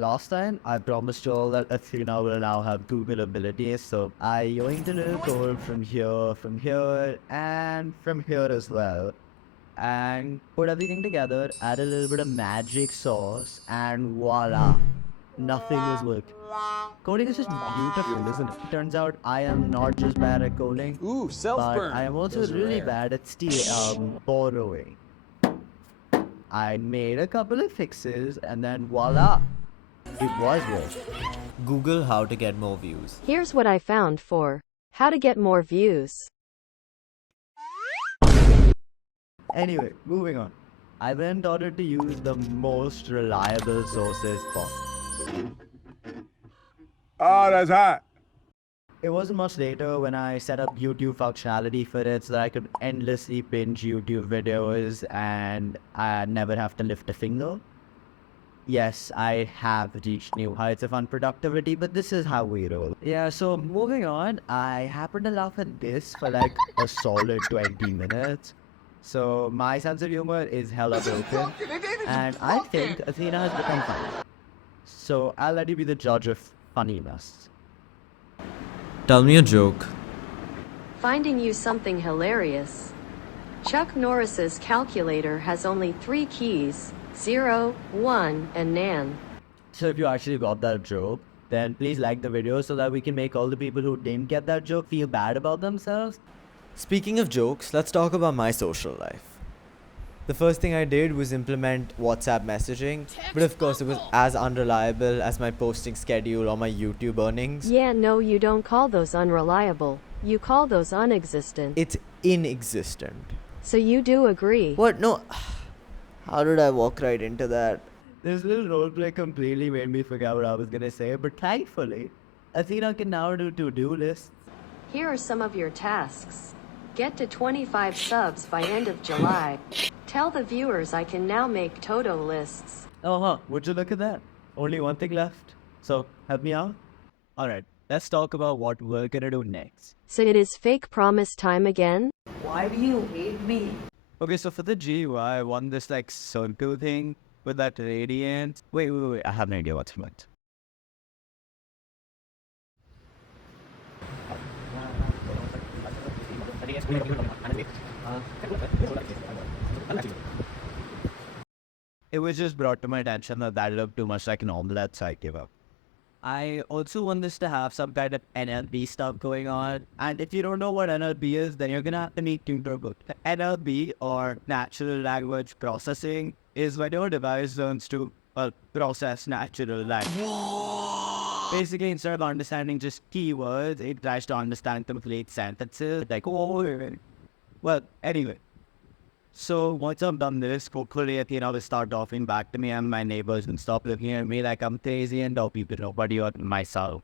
last time I promised you all that Athena will now have Google abilities, so I yoinked a little code from here, and from here as well. And put everything together, add a little bit of magic sauce, and voila, nothing was working. Coding is just beautiful, isn't it? Turns out I am not just bad at coding, Ooh, but I self-burn. am also Those are really rare. bad at borrowing. I made a couple of fixes, and then voila, it was working. Google how to get more views. Here's what I found for how to get more views. Anyway, moving on. I then taught it to use the most reliable sources possible. Oh, that's hot. It wasn't much later when I set up YouTube functionality for it so that I could endlessly binge YouTube videos and I never have to lift a finger. Yes, I have reached new heights of unproductivity, but this is how we roll. Yeah, so moving on, I happened to laugh at this for like a solid 20 minutes. So my sense of humor is hella broken, and I think Athena has become funny. So I'll let you be the judge of funniness. Tell me a joke. Finding you something hilarious. Chuck Norris's calculator has only 3 keys, 0, 1, and nan. So if you actually got that joke, then please like the video so that we can make all the people who didn't get that joke feel bad about themselves. Speaking of jokes, let's talk about my social life. The first thing I did was implement WhatsApp messaging, but of course it was as unreliable as my posting schedule or my YouTube earnings. Yeah, no, you don't call those unreliable. You call those unexistent. It's inexistent. So you do agree. What? No. How did I walk right into that? This little roleplay completely made me forget what I was gonna say, but thankfully, Athena can now do to-do lists. Here are some of your tasks. Get to 25 subs by end of July. Tell the viewers I can now make Toto lists. Would you look at that? Only one thing left. So, help me out? Alright, let's talk about what we're gonna do next. So it is fake promise time again? Why do you hate me? Okay, so for the GUI, I want this like circle thing with that radiant. Wait, I have no idea what's meant. It was just brought to my attention that that looked too much like an omelette, so I gave up. I also want this to have some kind of NLP stuff going on. And if you don't know what NLP is, then you're gonna have to need tutor book. NLP, or natural language processing, is when your device learns to process natural language. Basically, instead of understanding just keywords, it tries to understand complete sentences. Like, oh, well, anyway. So once I've done this, hopefully Athena will start talking back to me and my neighbors and stop looking at me like I'm crazy and tell people nobody or myself.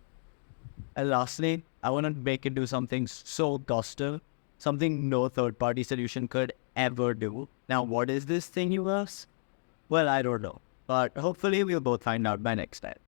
And lastly, I want to make it do something so custom, something no third-party solution could ever do. Now, what is this thing, you ask? Well, I don't know, but hopefully we'll both find out by next time.